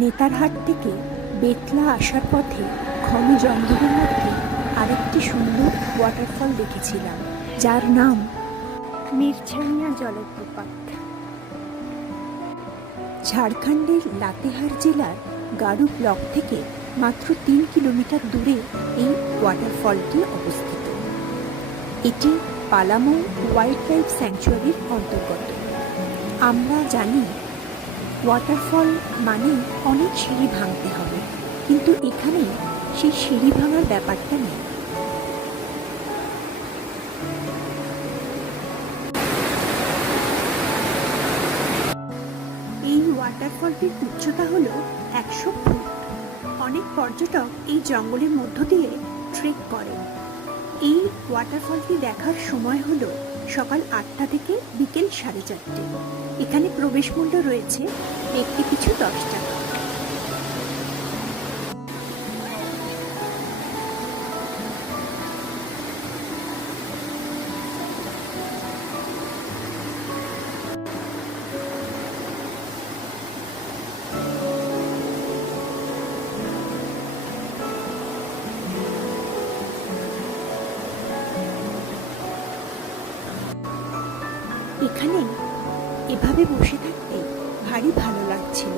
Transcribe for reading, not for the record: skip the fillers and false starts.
নেতারহাট থেকে বেতলা আসার পথে ঘন জঙ্গলের মধ্যে আরেকটি সুন্দর ওয়াটারফল দেখেছিলাম, যার নাম মিরছানিয়া জলপ্রপাত। ঝাড়খণ্ডের লাতেহার জেলার গাড়ু ব্লক থেকে মাত্র ৩ কিলোমিটার দূরে এই ওয়াটারফলটি অবস্থিত। এটি পালামৌ ওয়াইল্ড লাইফ স্যাংচুয়ারির অন্তর্গত। আমরা জানি ওয়াটারফল মানে অনেক সিঁড়ি ভাঙতে হবে, কিন্তু এখানে সেই সিঁড়ি ভাঙার ব্যাপারটা নেই। এই ওয়াটারফলটির উচ্চতা হলো ১০০ ফুট। অনেক পর্যটক এই জঙ্গলের মধ্য দিয়ে ট্রেক করেন। এই ওয়াটারফলটি দেখার সময় হলো সকাল ৮টা থেকে বিকেল ৪:৩০। এখানে প্রবেশ মূল্য রয়েছে ব্যক্তি পিছু ১০ টাকা। এখানে এভাবে বসে থাকতে ভারী ভালো লাগছিল।